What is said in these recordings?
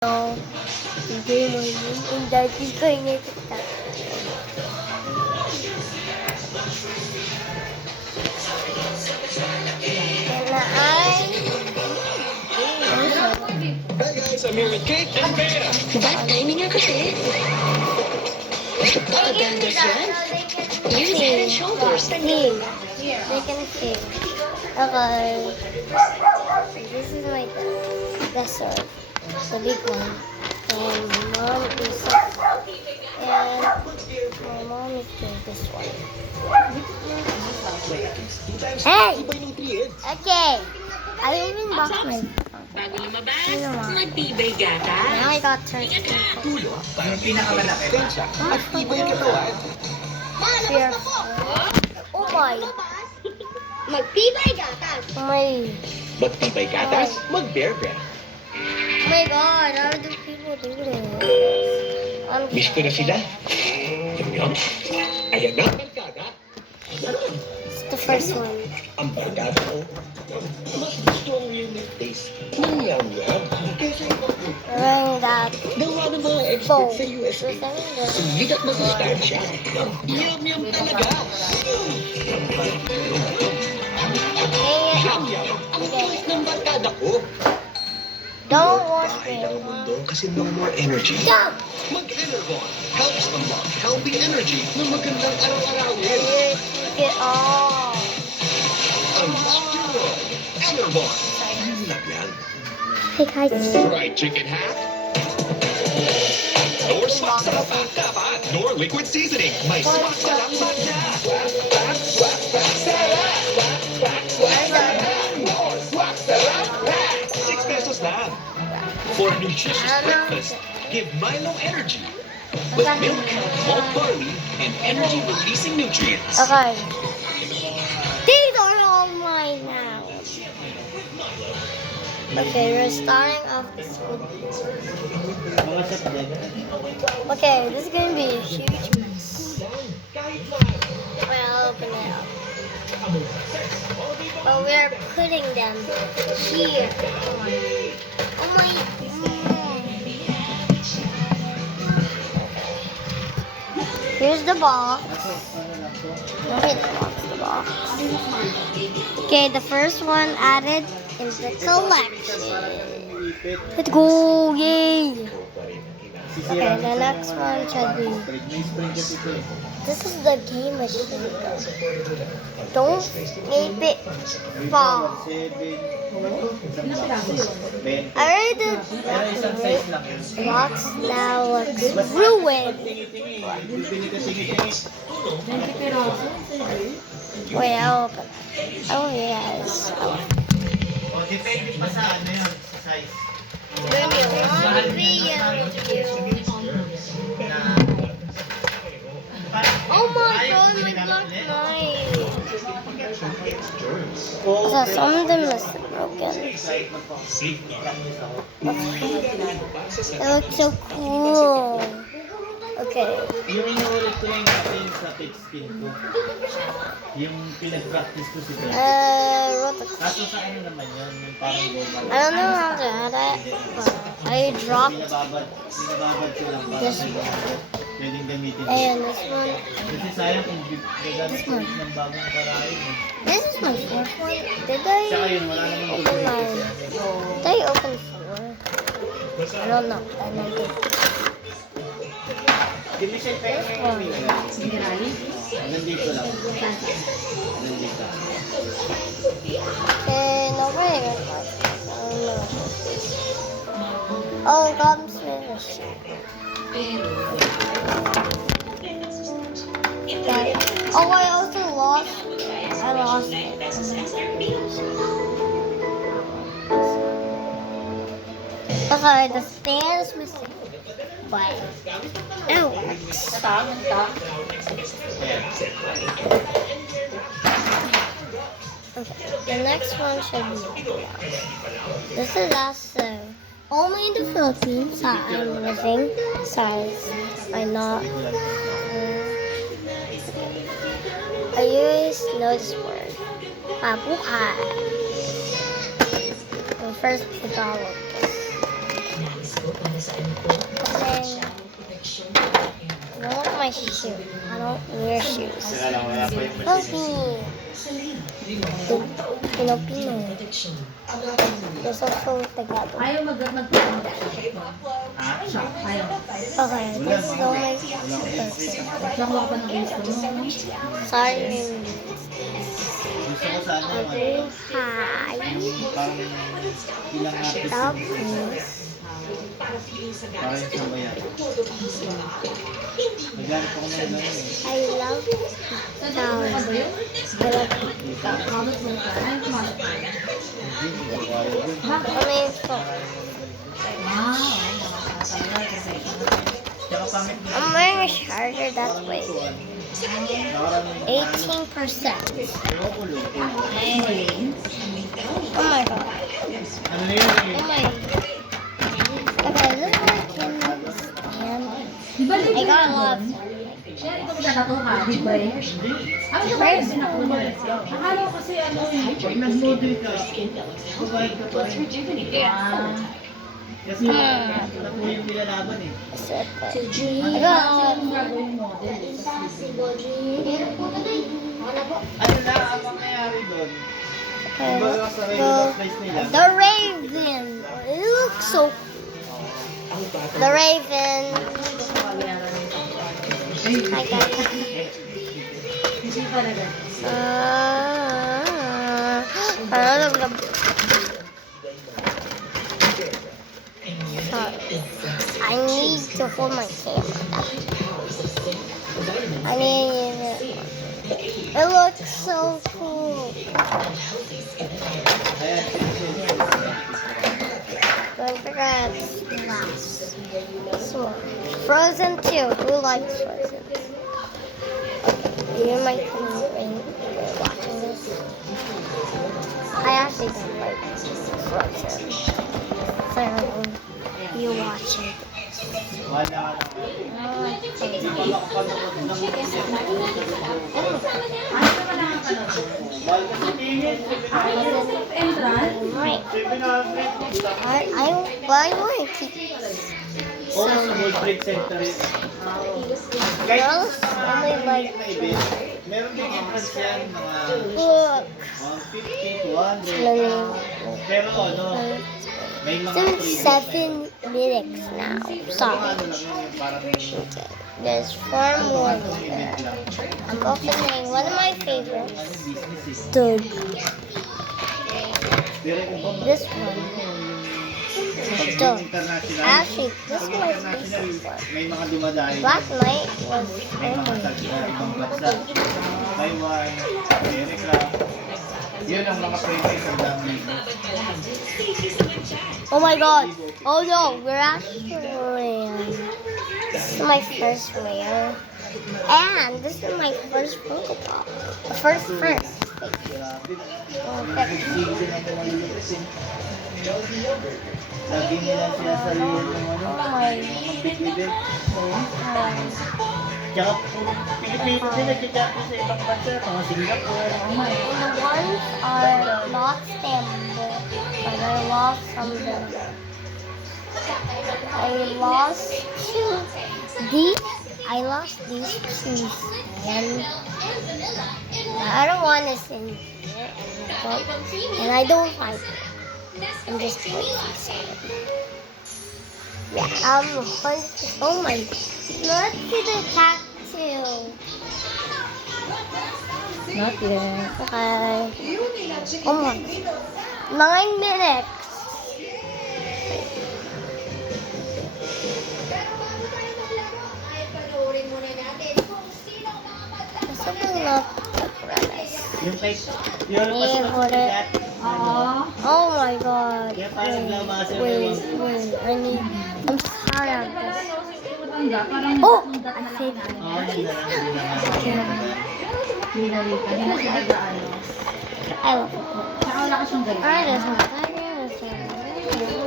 No, hindi mo yun. Yung dati ko yung kita. Yan na ay... Hey guys, I'm here with Kate and Bea. Bad timing nga kasi. Paganda yan. Use head and shoulders. Sing. They can sing. Okay. This is my dessert. The big one. And my mom is doing this one. Hey! Okay. I even box my Bago lumabas, matibay gata. Now I got turned. Tulo, parang pinakamalaki. Tensya, at iba'y katawan. Oh my. Magtibay gatas. Oh my. Magtibay gatas, mag-bear brand. Oh my god, how do people do this? Miss ko na sila. Yum. Ayan na. Barkada. It's the first one. Ang barkada ko. Mas gusto ang unique taste ng yum-yum. Kesa ibang Wearing that gawa ng mga bow. expert sa USA. Sulit at masustansya. Yum-yum talaga. Yum-yum. Ang tamis ng barkada ko. Don't watch Bahay ng me. mundo kasi no more energy. Stop! Mag-Enervon helps unlock healthy energy na magandang araw-arawin. Get off. Unlock your world. Enervon. Yun lang yan. Hey guys. Fried chicken hack? Nor swak sarap dapat. Nor liquid seasoning. May swak sarap na. Swak sarap. Nor swak sarap. 6 pesos lang. For a nutritious breakfast, give Milo energy. With milk, malt barley, and energy-releasing nutrients. Okay. These are all mine now. Okay, we're starting off this one. Okay, this is gonna be a huge mess. Well, open it up. But we're putting them here. Oh my. Here's the box. Okay, the box. Okay, the first one added in the collection. Let's go! Yay! Okay, the next one should be. This is the game machine. Don't make it fall. I already did the box now looks ruined. Wait, I'll open it. Oh yes. Depende pa sa ano yun, sa size. Oh my god, my black knife. So some of them is broken. It looks so cool. Okay. Yung inuulit ko yung natin sa page skin ko. Yung pinag-practice ko si Brad. Kaso sa ano naman yun, yung parang goma. I don't know how to add it, but I dropped Binababad ko lang para this one. pwedeng gamitin. And this one. Kasi sayang kung gagamit ko ng bagong parahin. This is my fourth one. Did I Tsaka yun, wala namang open my... tuloy. Did I open four? I don't know. I don't know. Di ba siya pwede nandito lang. Nandito. Okay, nobody got my... Oh, it comes finished. Okay. Oh, I also lost. I lost it. Okay, the stand is missing. But it works. Okay, the next one should be this is also only in the Philippines that I'm living. Sorry, I'm not. I always know this word. Mabuhay. First, put all of this. I don't want my shoes. I don't wear shoes. Saka lang, wala pa yung Help machine. me. Filipino. Gusto ko Tagalog. Ayaw mag-panda. Ha? Ayaw. Okay, this is all my person. Nakuha pa ng gusto mo. Sorry. Gusto ko sana yung ano, Hi. parang ilang artist Tapos, parang yung sabayan. Naghanap ako ng gano'n eh. I love flowers. I love Kamot mo ka. Ay, kamot. Hindi, hindi ko ayaw dun. kami po. Tsaka pangit na. I'm wearing a charger that way. Nakarami 18%. Ewan ko luto. Oh my god. Ano na yun eh? Oh my. Okay, look like canvas. And Di ba I got a lot. Siya, ito ko natato ka, di ba eh? Ano ka ba yung sinakunod? Akala ko kasi ano Pag nag-model ka, provide ka pa rin. Kasi na po yung nilalaban eh. Set that. I Kasi got a lot. yung gagawin model eh. Ano na ang mangyayari doon? Okay, Kumbaga let's sa regular go. place nila. The Raven. It looks so. The Raven. I got it. Hindi talaga. Another. Sorry. I need to hold my camera. I need it. It looks so cool. Ayan, Don't forget last. So, Frozen 2. Who likes Frozen? You might be watching this. I actually don't like Frozen. So, you watch it. wala ka na. Hindi pa makapanood ng Mahal kasi tingin. Right. 700. I want to keep this. Oo, sa World Trade Center yun. Kahit Girls sa only like na event, meron din entrance yan, mga look. 150, 200. Pero ano, may mga It's been 7 minutes now. Mga Sorry. ano lang yun, yung parang There's 4 more event here. lang. I'm opening one of my favorites. Ano business eh. Doug. Pero yung iba, This one. pag Doug. international, Actually, this pag one is international, decent. may mga dumadayo. Black Knight was May mga only. tag na ibang bansa. Taiwan, America. Yun ang mga favorites ng dami. Oh my god. Oh no, we're actually. This is my first rare. And this is my first Pokeball. The first. Grabe. Oh, Nag-sige na ito ng lilis eh. Lagi nila sinasalihan ng ano, Oh my mga big event. god. Tsaka puro Pilipino din nagja-champion sa ibang bansa, mga Singapore. The ones are not stampable, but I lost some of them. I lost two. I lost these two. And the other one is in here. And I don't like it. I'm just going to say it. Yeah, oh my. Let's see the tattoo. Not yet. Okay. Oh my. 9 minutes. Gusto ko not premise. Yung kay Pure Yeah, hold it. Oh my god. Kaya parang nabasa mo Wait, yung- wait. I'm tired of this. Parang Oh! natundat I na lang think. namin. Oo, hindi na lang, hindi na lang. Hinalika. Hindi na siya nag-ano. I love it. Tsaka wala ka siyang ganyan. Alright, this one.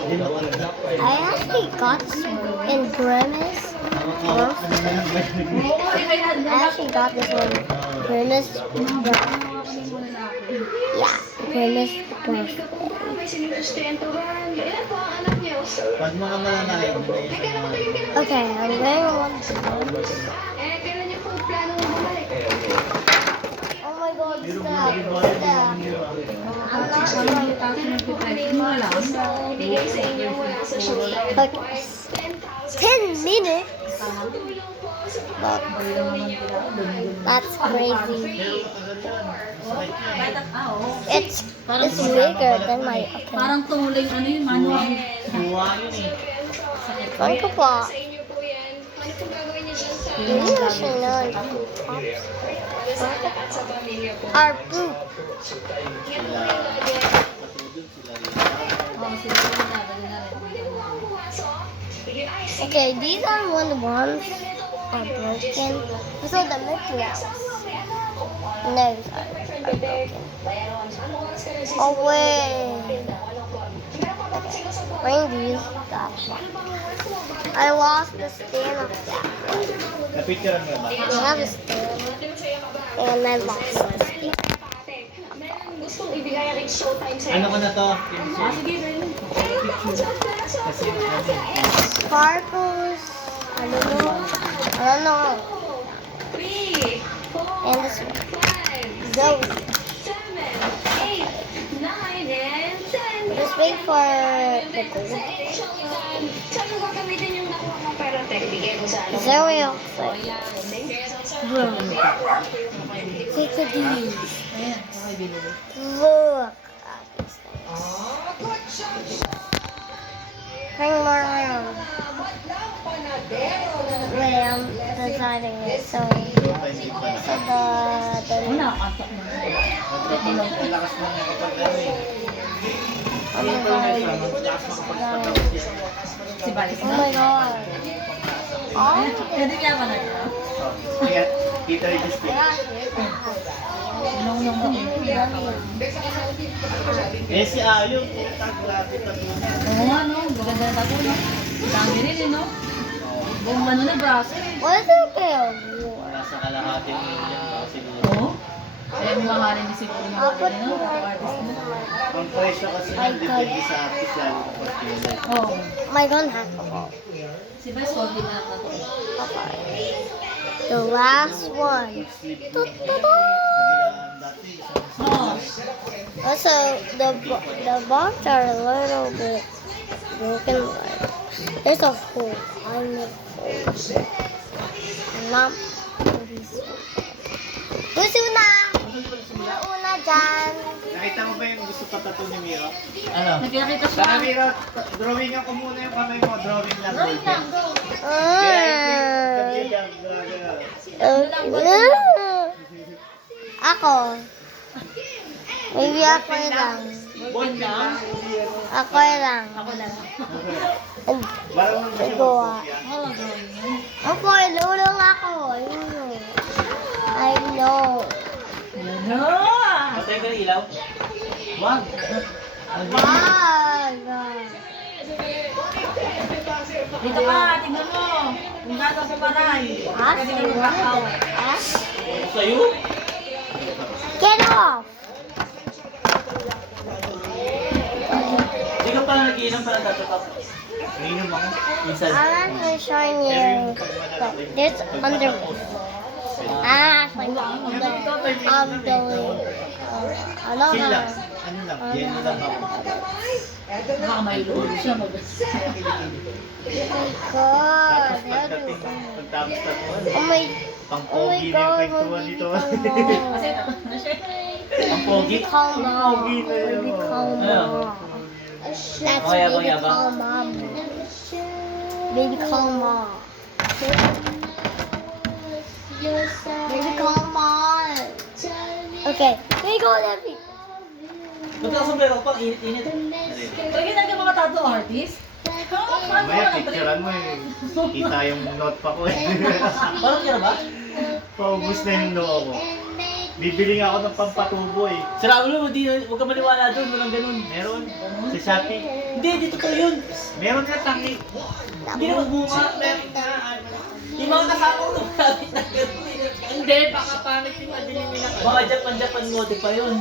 Hindi na wala. I actually got this one in Grimace. Ano na lang ba yun? Oo, iba yung I actually got this one. Grimace. mga kami mo lalaki. Yeah. When is the birthday? May sinusustentuhan. Ilan po ang anak niyo? Pag mga mananayin, Okay, I'm going on. Kailan niyo po plano bumalik? Oh my God, pero stop. mga Stop. I'm not going. Wala. Bigay sa inyo wala sa showtime. Okay. 10 minutes? But that's crazy. It's bigger than my account. Parang tumuling ano yun, manual. buwa yun eh. Ano ko pa? Sa inyo po yan. Ano po gagawin niyo dyan sa Hindi na siya nun. sa anak at sa pamilya po? Our poop. Yan po yung lagi. Oh, sila yung nabali na rin. Okay, these are one ones are broken. So the Mickey Mouse nose are broken. Oh wait. Bring these that one. I lost the stand of that one. Napicturean mo ba? I have a stand and I lost the stand. Meron gustong ibigay ang showtime sa Ano inyo. ko na to? Ah, sige, ganyan. Kasi ano Sparkles. I don't know. 3, 4, And this one. 5, Those. 7, 8, 9, and 10. Just wait for the gold. Showtime. Saan mo gagamitin yung nakuha mong pera? Bigay mo sa ano? Zero. Bro. Take a these. Ayan, okay, binili. Look at these things. Bring more around. Wait, I'm deciding it. So the Una, kantok mo na. Ang lakas mo niya kapag ano eh. oh my god. Si Balis Oh my god. Oh. Pwede kaya ba na? Kaya, kita rin yung stick. Unang-unang ako. Eh si Ayo, grabe tattoo. Oo nga, no? Maganda na tapo, no? Dami rin, eh, no? Buong ano na, braso, eh. What is it called? Wala sa kalahati ng million pa siguro. Oo? Kaya mamahalin niya siguro ng I'll put mga no? more Artist mo. Ang presyo kasi ng depende sa official ng particular. Oo. My gun has to fall. Si Bes, holding na tapo. Okay. The last one. Oo. Also, the box are a little bit broken. Like, there's a hole. I need holes. I'm not these. Who's una? Una dyan. Nakita mo ba yung gusto pa tattoo ni Miro? Ano? Nagkakita siya. Saka Miro, drawing ko muna yung kamay mo. Drawing lang. Drawing lang, go. Ako. Maybe ako lang. Bond lang. Ako lang. Ako lang. Parang mo siya Gawa. Oo, drawing yan. Ako, lulong ako. Ayun. I know. Ano? Patay ka ng ilaw? Wag. Wag. Dito ka, tingnan mo. Kung gato sa paray. Ah, Kasi ka mag-out. Ah? Sa'yo? Get off. Hindi ka pala nag-iinom para tatapap. Nag-iinom ako. Minsan. I'm gonna show you. There's under. Actually, I'm doing. Ano Chill lang. ka? Ano lang, yan lang ako. Baka may loob siya mag- God. Pagtapos tattoo, Oh my. pang Oh my pogi na yung God. kwentuhan dito. Kasi tapos na siya. Ang pogi? Call mom. Pogi na yun. Baby, call mom. That's Oh, yeah, baby, yeah, ba? call mom. Baby, call mom. Baby, call mom. Okay, here you go, Levy. Ba't ako sombrero ko pang init-init? Pwede na mga tattoo artist? Maya, picturean mo eh. Kita yung note pa ko eh. Parang kira ba? Paubos na yung noo ko. Bibili nga ako ng pampatubo eh. Sira ulo, huwag ka maniwala doon, walang ganun. Meron. Sa Shopee. Hindi, dito to yun. Meron nga tangi. Hindi naman bunga. Yung mga kasama ko, lumapit na ganun. Hindi, baka pangit yung madilim nila. Mga Japan motif pa yun.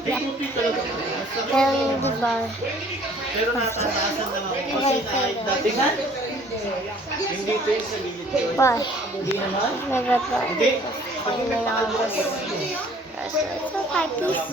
Puti talaga. Masakit. And diba? Pero natataasan lang ako kasi dati Tingnan. Yung dito yung sa gilid ko. But, Hindi naman. never thought. Hindi. And then I'll just, it's okay, peace.